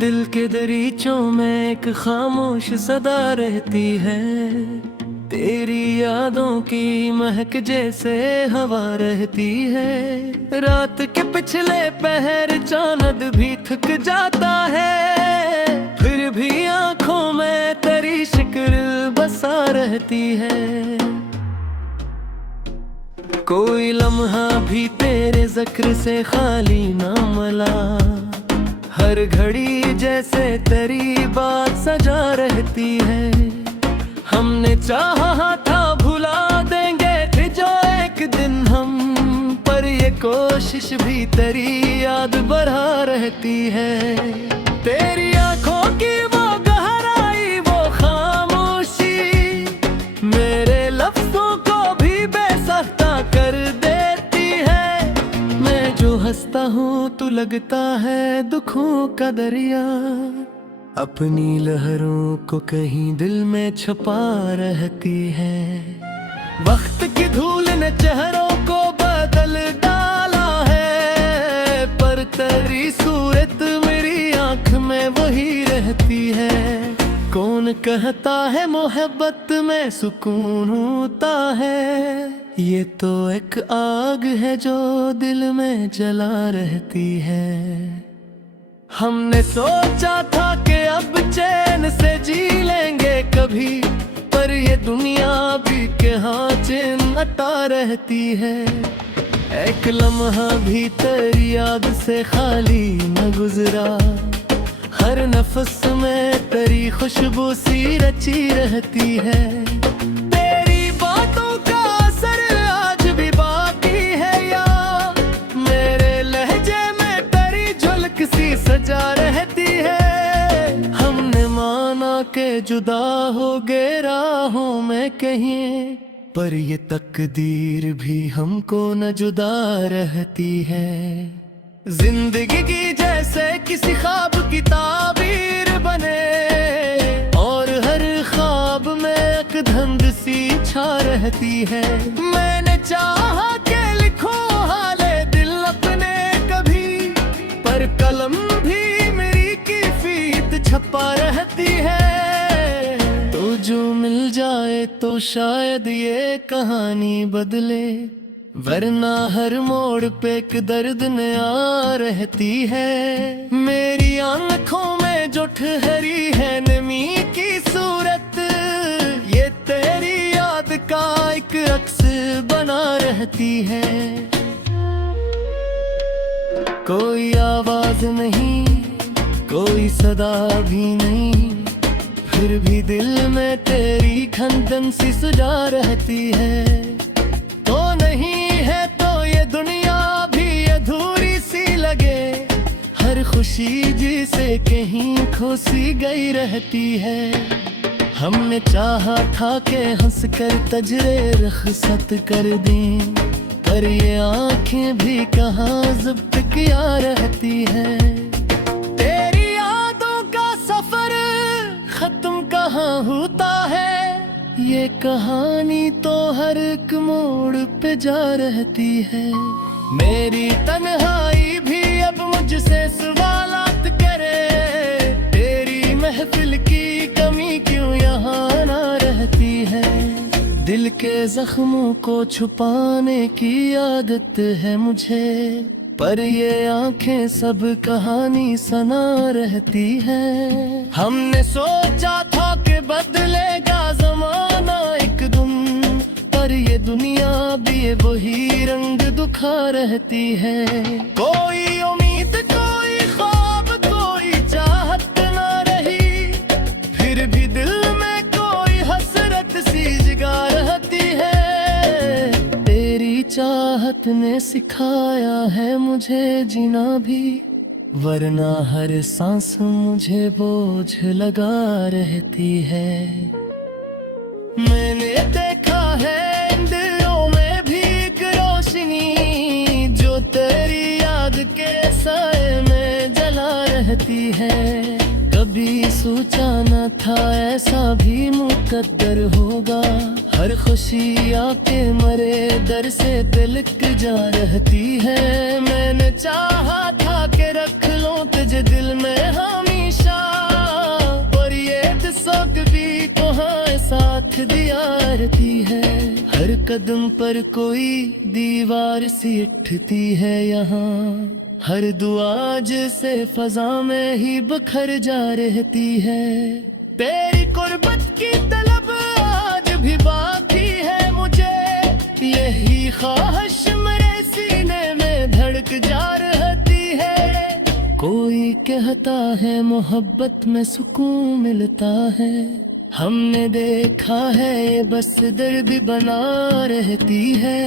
दिल के दरीचों में एक खामोश सदा रहती है, तेरी यादों की महक जैसे हवा रहती है। रात के पिछले पहर चांद भी थक जाता है, फिर भी आंखों में तेरी शिक्ल बसा रहती है। कोई लम्हा भी तेरे जिक्र से खाली ना मला, हर घड़ी जैसे तेरी बात सजा रहती है। हमने चाहा था भुला देंगे थे जो एक दिन हम, पर ये कोशिश भी तेरी याद बढ़ा रहती है। तेरी आंखों की वो गहराई, वो खामोशी मेरे लफ्जों को भी बेसख्ता कर देती है। मैं जो हंसता हूँ तू लगता है दुखों का दरिया, अपनी लहरों को कहीं दिल में छुपा रहती है। वक्त की धूल ने चेहरों को बदल डाला है, पर तेरी सूरत मेरी आंख में वही रहती है। कौन कहता है मोहब्बत में सुकून होता है, ये तो एक आग है जो दिल में जला रहती है। हमने सोचा था कि अब चैन से जी लेंगे कभी, पर ये दुनिया भी के हाथ चैन अटा रहती है। एक लम्हा भी तेरी याद से खाली न गुजरा, हर नफ्स में तेरी खुशबू सी रची रहती है। तेरी बातों का असर आज भी बाकी है या मेरे लहजे में तेरी झलक सी सजा रहती है। हमने माना के जुदा हो गए राहों में कहीं, पर ये तकदीर भी हमको न जुदा रहती है। जिंदगी की जैसे किसी ख्वाब की ताबीर बने, और हर ख्वाब में एक धुंध सी छा रहती है। मैंने चाहा के लिखो हाले दिल अपने कभी, पर कलम भी मेरी किफियत छपा रहती है। तो जो मिल जाए तो शायद ये कहानी बदले, वरना हर मोड़ पे एक दर्द नया रहती है। मेरी आंखों में जो ठहरी है नमी की सूरत, ये तेरी याद का एक अक्स बना रहती है। कोई आवाज नहीं, कोई सदा भी नहीं, फिर भी दिल में तेरी खंदन सी सजा रहती है। तो नहीं है तो ये दुनिया भी अधूरी सी लगे, हर खुशी जिसे कहीं खो सी गई रहती है। हमने चाहा था कि हंस कर तजरे रखसत कर दें, पर ये आंखें भी कहाँ ज़ब्त किया रहती है। तेरी यादों का सफर खत्म कहाँ होता है, ये कहानी तो हर एक मोड़ पे जा रहती है। मेरी तन्हाई भी अब मुझसे सवालात करे, तेरी महफिल की कमी क्यों यहाँ ना रहती है। दिल के जख्मों को छुपाने की आदत है मुझे, पर ये आंखें सब कहानी सुना रहती है। हमने सोचा था कि बदलेगा ज़माना एक दिन, पर ये दुनिया भी वही रंग दिखा रहती है। कोई उम्मीद, कोई ख्वाब, कोई चाहत ना रही, फिर भी दिल में कोई हसरत सी जगा रहती है। तेरी चाहत ने सिखाया है मुझे जीना भी, वरना हर सांस मुझे बोझ लगा रहती है। मैंने देखा है इन दिलों में भी एक रोशनी, जो तेरी याद के साए में जला रहती है। कभी सोचा न था ऐसा भी मुकद्दर होगा, हर खुशी आके मरे दर से तिलक जा रहती है। मैंने चाहा था कि रख लो तुझे दिल में हमेशा, पर ये दसक भी तो हाँ साथ दिया रहती है। हर कदम पर कोई दीवार सी उठती है यहाँ, हर दुआ जैसे फजा में ही बखर जा रहती है। तेरी कुर्बत की तलब आज भी बाकी है मुझे, यही ख्वाहिश मेरे सीने में धड़क जा रहती है। कोई कहता है मोहब्बत में सुकून मिलता है, हमने देखा है ये बस दर्द बना रहती है।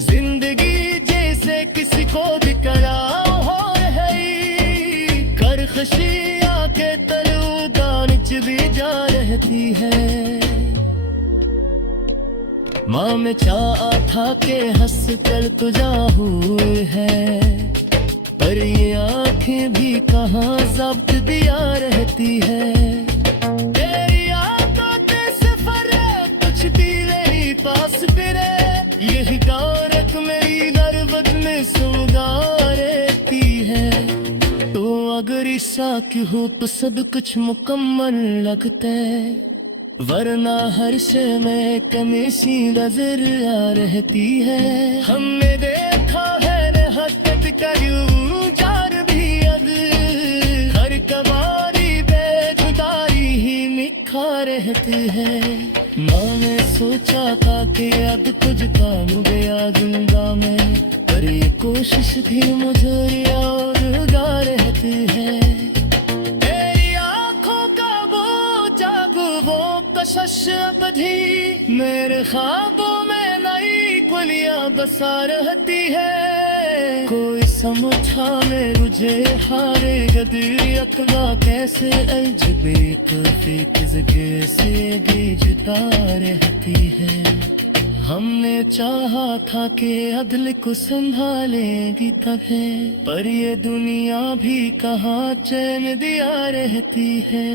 जिंदगी जैसे किसी को भी कराओ हो है, कर खुशी आके तलू दानिच भी जा रहती है। माँ में चाह था के हंस कर तुझा हुए है, पर ये आंखें भी कहाँ ज़ब्त दिया रहती है। तेरी आदतें सफर कुछ दिले ही पास फिरे, यही कारक मेरी दरबद में सुगा रहती है। तो अगर ईसा की हो तो सब कुछ मुकम्मल लगता है, वरना हर शय में कमी सी नजर आ रहती है। हमने देखा है रहत करूं जार भी अद, हर कबारी बेजुदारी ही निखा रहती है। मैंने सोचा था कि अब कुछ काम गया जिंदा में, पर ये कोशिश भी मुझे और गा रहती है। तेरी आंखों का वो जागो वो कशिश अवधि, मेरे ख्वाबों में नई कुलियां बसा रहती है। कोई समझा में मुझे हारे गदी अकला कैसे अजबे कैसे गीजता रहती है। हमने चाहा था कि अदल को संभालेगी तभी, पर ये दुनिया भी कहाँ चैन दिया रहती है।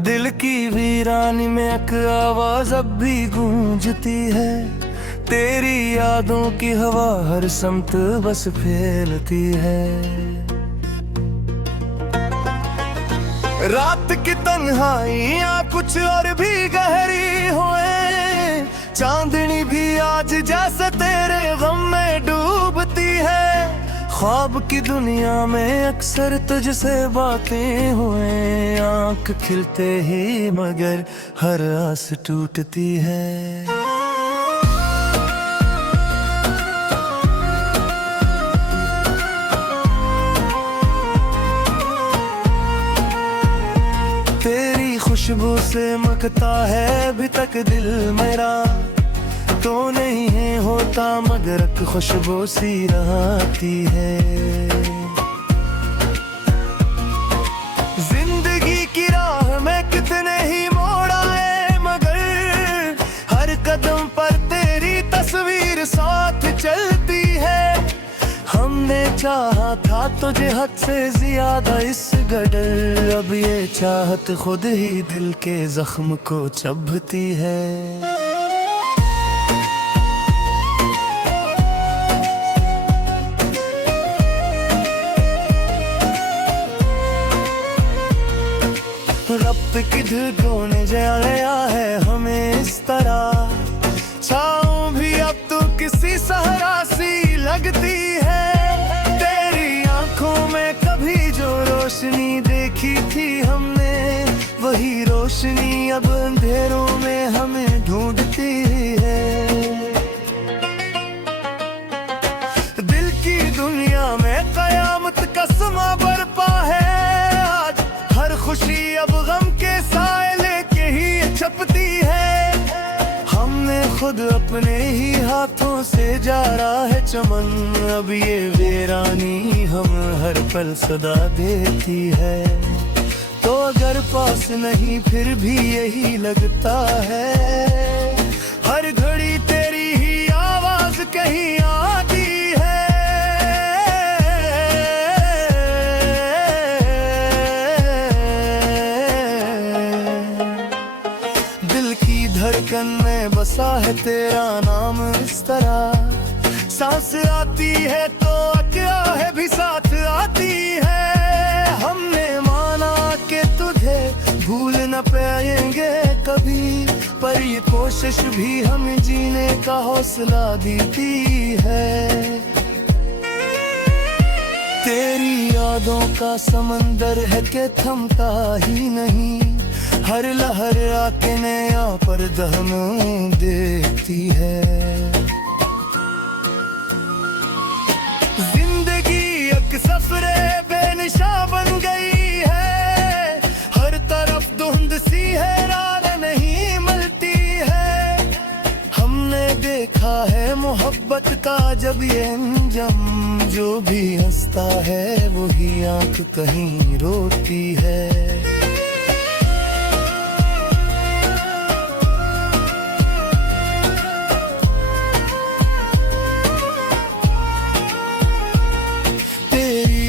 दिल की वीरानी में एक आवाज अब भी गूंजती है, तेरी यादों की हवा हर समत बस फैलती है। रात की तन्हाइयाँ कुछ और भी गहरी हुए, चांदनी भी आज जैसे तेरे गम में डूबती है। ख्वाब की दुनिया में अक्सर तुझसे बातें हुए, आंख खिलते ही मगर हर आस टूटती है। तेरी खुशबू से महकता है अभी तक दिल मेरा, तो नहीं है होता मगर खुशबू सी रहती है। जिंदगी की राह में कितने ही मोड़ आए, मगर हर कदम पर तेरी तस्वीर साथ चलती है। हमने चाहा था तुझे हद से ज्यादा इस गडर, अब ये चाहत खुद ही दिल के जख्म को चुभती है। रब्त किधरों ने जलाया है हमें इस तरह, छाँव भी अब तो किसी सहरा सी लगती है। तेरी आंखों में कभी जो रोशनी देखी थी हमने, वही रोशनी अब अंधेरों में हमें ढूंढती है। दिल की दुनिया में कयामत का समा बरपा है, आज हर खुशी अब गम के साए लेके ही छपती है। हमने खुद अपने ही हाथों से जा रहा है चमन, अब ये वीरानी हम हर पल सदा देती है। तो अगर पास नहीं फिर भी यही लगता है, हर घड़ी तेरी ही आवाज कहीं धड़कन में बसा है तेरा नाम इस तरह, सांस आती है तो क्या है भी साथ आती है। हमने माना कि तुझे भूल न पाएंगे कभी, पर ये कोशिश भी हमें जीने का हौसला देती है। तेरी यादों का समंदर है कि थमता ही नहीं, हर लहर आके नया पर्दा हमें देखती है। जिंदगी एक सफरे बेनिशा बन गई है, हर तरफ धुंध सी है, राह नहीं मिलती है। हमने देखा है मोहब्बत का जब ये अंजाम, जो भी हंसता है वही आंख कहीं रोती है।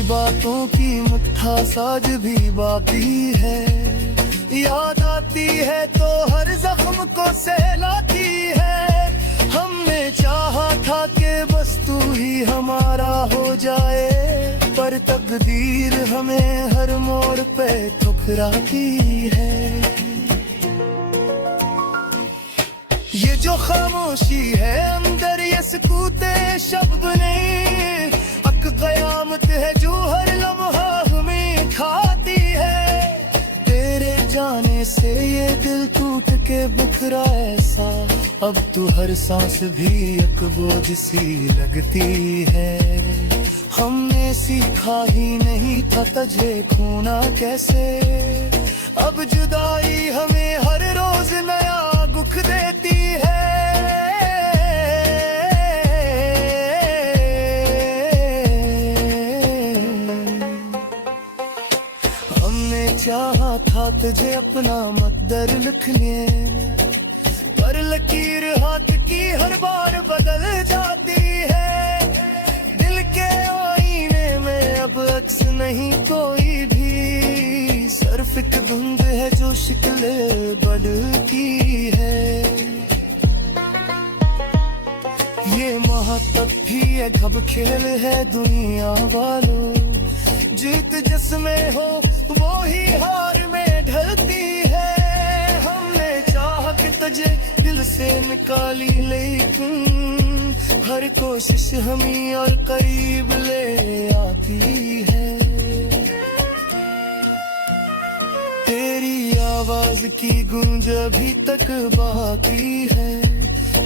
बातों की मुट्ठा साज भी बाकी है, याद आती है तो हर जख्म को सहलाती है। हमने चाहा था कि बस तू ही हमारा हो जाए, पर तकदीर हमें हर मोड़ पे ठुकराती है। ये जो खामोशी है अंदर ये सुकूते शब्द नहीं, कयामत है जो हर लम्हा हमें खाती है। तेरे जाने से ये दिल टूट के बिखरा ऐसा, अब तू हर सांस भी एक बोझ सी लगती है। हमने सीखा ही नहीं था तुझे खोना कैसे, अब जुदाई हमें हर रोज नया दुख देती है। चाहा था तुझे अपना मकदर लिखने, पर लकीर हाथ की हर बार बदल जाती है। दिल के आईने में अब अक्स नहीं कोई भी, सिर्फ एक धुंध है जो शिकले बढ़ती है। ये महातब भी एक अब खेल है दुनिया वालों, जीत जिसमें हो वो ही हार में ढलती है। हमने चाह कि तुझे दिल से निकाली, लेकिन हर कोशिश हमें और करीब ले आती है। तेरी आवाज की गूंज अभी तक बाकी है,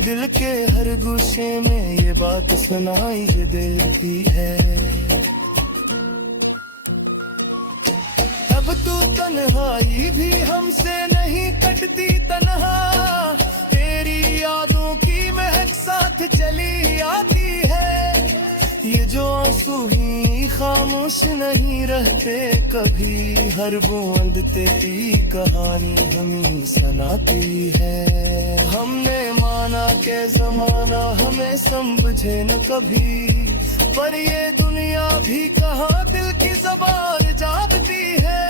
दिल के हर गुस्से में ये बात सुनाई देती है। अब तू तन्हाई भी हमसे नहीं कटती तन्हा, तेरी यादों की महक साथ चली आती है। ये जो आंसू ही खामोश नहीं रहते कभी, हर बूंद तेरी कहानी हमें सुनाती है। हमने माना के जमाना हमें समझे न कभी, पर ये दुनिया भी कहाँ दिल की ज़बान जानती है।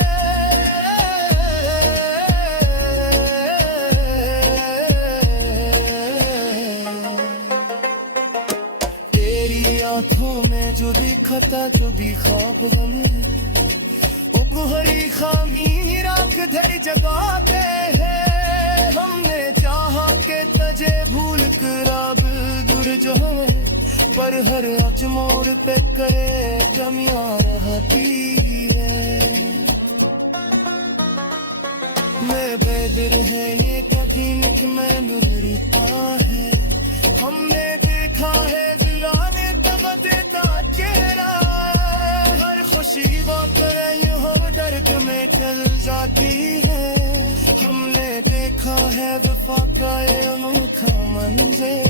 तेरी आंखों में जो दिखा था जो भी ख्वाब हमें, उपहरी खामी राख धर जगाते हैं। हमने चाहा के तुझे भूल कर अब दूर जो हमें, पर हर अजमोड़ पे करे जमिया रहती है। मैं बेदर है ये कभी निक मैं मुरता है, हमने देखा है दिलाने तब देता चेहरा। हर खुशी वक्त हो दर्द में चल जाती है, हमने देखा है वफा का ये अनोखा मंजर।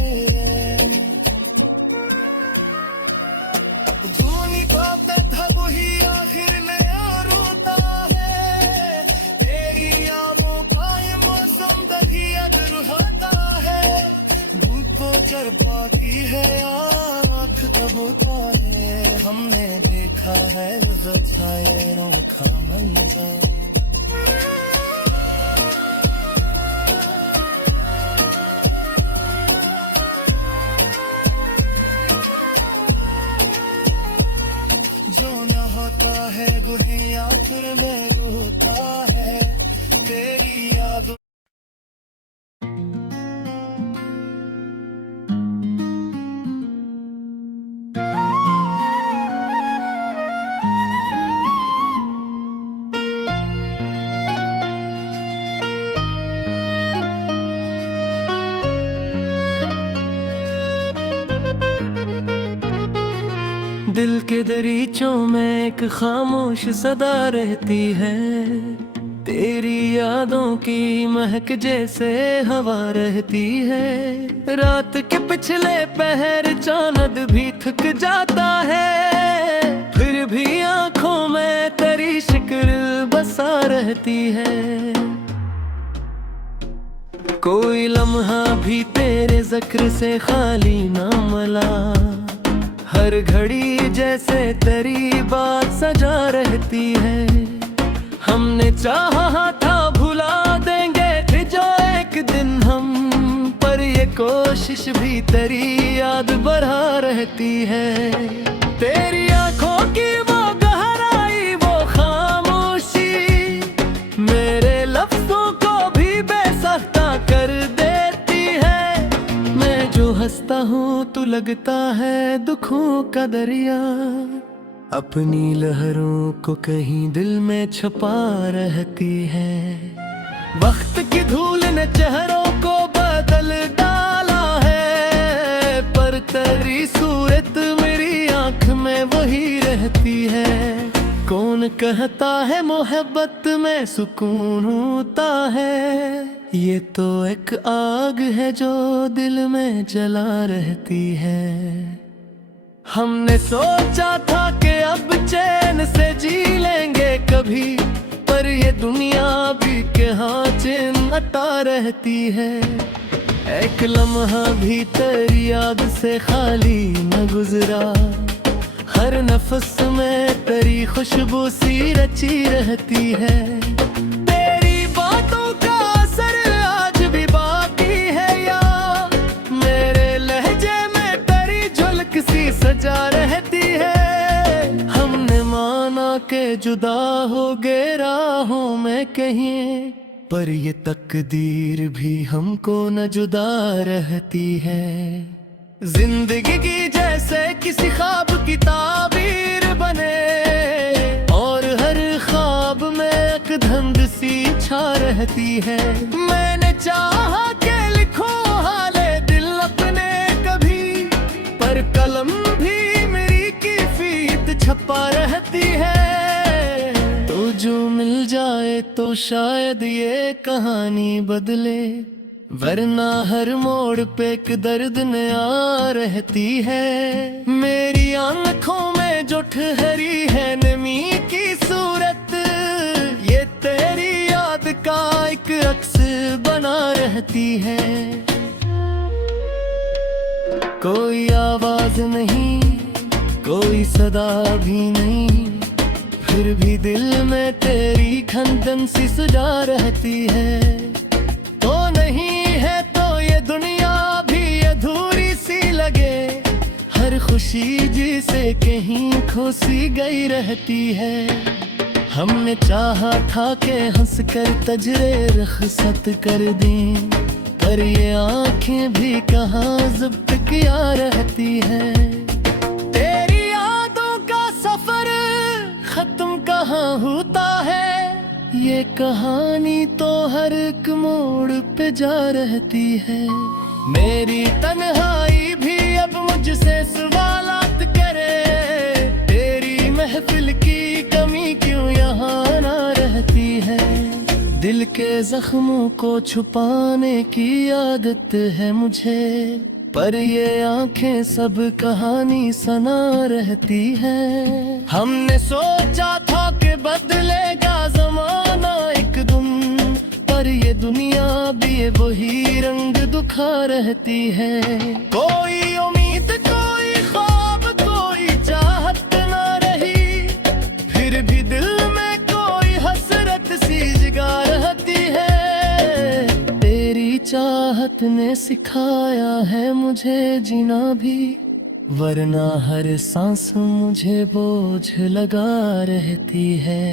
निभाता था वही आखिर में रोता है, तेरी यादों का ये मौसम दगियत रुहाता है। धूप को चढ़ पाती है आँख तब होता है, हमने देखा है ये अनोखा मंजर। दिल के दरीचों में एक खामोश सदा रहती है, तेरी यादों की महक जैसे हवा रहती है। रात के पिछले पहर चांद भी थक जाता है, फिर भी आंखों में तेरी शिक्ल बसा रहती है। कोई लम्हा भी तेरे जिक्र से खाली ना मला, हर घड़ी जैसे तेरी बात सजा रहती है। हमने चाहा था भुला देंगे थे जो एक दिन हम, पर ये कोशिश भी तेरी याद बढ़ा रहती है। तेरी आंखों की वो गहराई, वो खामोशी मेरे लफ्जों को भी बेसख्ता कर देती है। मैं जो हंसता हूँ तू लगता है दुखों का दरिया, अपनी लहरों को कहीं दिल में छुपा रहती है। वक्त की धूल ने चेहरों को बदल डाला है, पर तेरी सूरत मेरी आंख में वही रहती है। कौन कहता है मोहब्बत में सुकून होता है, ये तो एक आग है जो दिल में जला रहती है। हमने सोचा था कि अब चैन से जी लेंगे कभी, पर ये दुनिया भी के हाँ चैन अता रहती है। एक लम्हा भी तेरी याद से खाली न गुजरा, हर नफ्स में तेरी खुशबू सी रची रहती है। तेरी बातों का असर आज भी बाकी है या मेरे लहजे में तेरी झलक सी सजा रहती है। हमने माना के जुदा हो गए राहों में कहीं, पर ये तकदीर भी हमको न जुदा रहती है। जिंदगी की जैसे किसी ख्वाब की ताबीर बने, और हर ख्वाब में एक धुंध सी छा रहती है। मैंने चाहा के लिखो हाले दिल अपने कभी, पर कलम भी मेरी किफियत छपा रहती है। तो जो मिल जाए तो शायद ये कहानी बदले, वरना हर मोड़ पे एक दर्द नया रहती है। मेरी आंखों में जो ठहरी है नमी की सूरत, ये तेरी याद का एक अक्स बना रहती है। कोई आवाज नहीं, कोई सदा भी नहीं, फिर भी दिल में तेरी खंदन सी सजा रहती है। तो नहीं है तो ये दुनिया भी अधूरी सी लगे, हर खुशी जिसे कहीं खो सी गई रहती है। हमने चाहा था कि हंस कर तजरे रखसत कर दें, पर ये आंखें भी कहाँ ज़ब्त किया रहती है। तेरी यादों का सफर खत्म कहाँ होता है, ये कहानी तो हर एक मोड़ पे जा रहती है। मेरी तन्हाई भी अब मुझसे सवालात करे, तेरी महफिल की कमी क्यों यहाँ ना रहती है। दिल के जख्मों को छुपाने की आदत है मुझे, पर ये आंखें सब कहानी सुना रहती है। हमने सोचा था कि बदलेगा जमाना एक दिन, पर ये दुनिया भी वही रंग दिखा रहती है। कोई उम्मीद, कोई ख्वाब, कोई चाहत ना रही, फिर भी दिल में कोई हसरत सी जगा रहती है। तेरी चाहत ने सिखाया है मुझे जीना भी, वरना हर सांस मुझे बोझ लगा रहती है।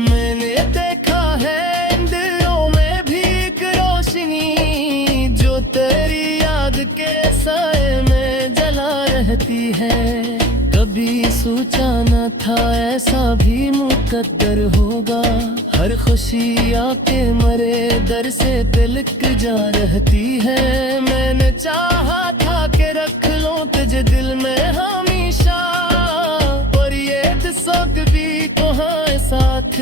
मैंने देखा है इन दिलों में भी एक रोशनी, जो तेरी याद के साए में जला रहती है। कभी सोचा न था ऐसा भी मुकद्दर होगा, हर खुशी आके मरे दर से तिलक जा रहती है। मैंने चाहा था कि रख लो तुझे दिल में हमेशा,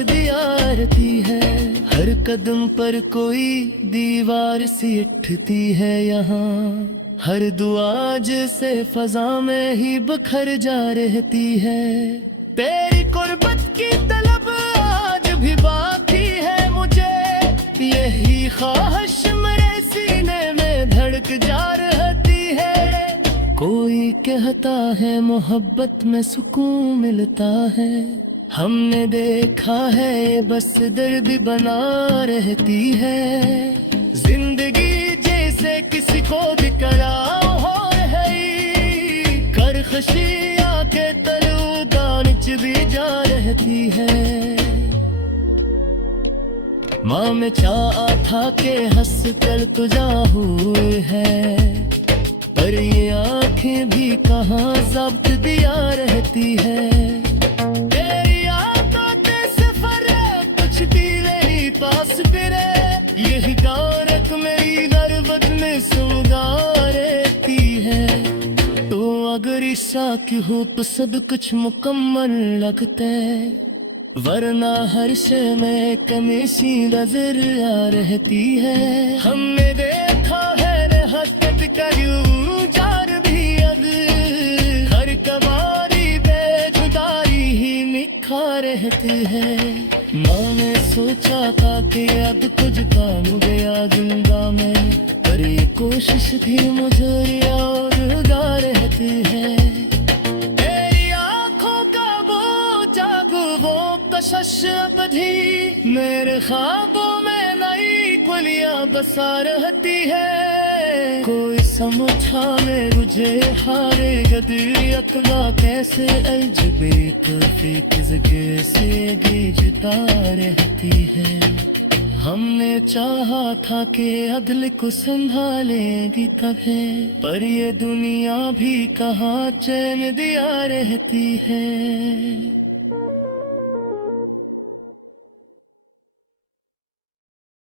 दिया रहती है। हर कदम पर कोई दीवार सी उठती है यहाँ, हर दुआ जैसे फजा में ही बखर जा रहती है। तेरी कुर्बत की तलब आज भी बाकी है मुझे, यही ख्वाहिश मेरे सीने में धड़क जा रहती है। कोई कहता है मोहब्बत में सुकून मिलता है, हमने देखा है बस दर्द बना रहती है। जिंदगी जैसे किसी को भी कराओ हो है, कर खुशियाँ के तरु दानिच भी जा रहती है। माँ में चाह था के हंस कर तुझा हुए है, पर ये आंखें भी कहाँ ज़ब्त दिया रहती है। तेरी आदतें से फर्क कुछ दिले ही पास फिरे, यही कारक मेरी दरबद में सुगा रहती है। तो अगर ईसा की हो तो सब कुछ मुकम्मल लगता है, वरना हर शय में कमी सी नजर आ रहती है। हमने देखा है रहत करूं जार भी अब, हर कबारी बेजुदारी ही निखा रहती है। मैंने सोचा था कि अब कुछ काम गया जिंदा में, पर ये कोशिश भी मुझे और गा रहती है। कशिश अवधि मेरे ख्वाबों में नई कुलियां बसा रहती है। कोई समझा में मुझे हारे गदी अकला कैसे अजबे तौफीक कैसे गीजता रहती है। हमने चाहा था कि अदल को संभालेगी तभी, पर ये दुनिया भी कहाँ चैन दिया रहती है।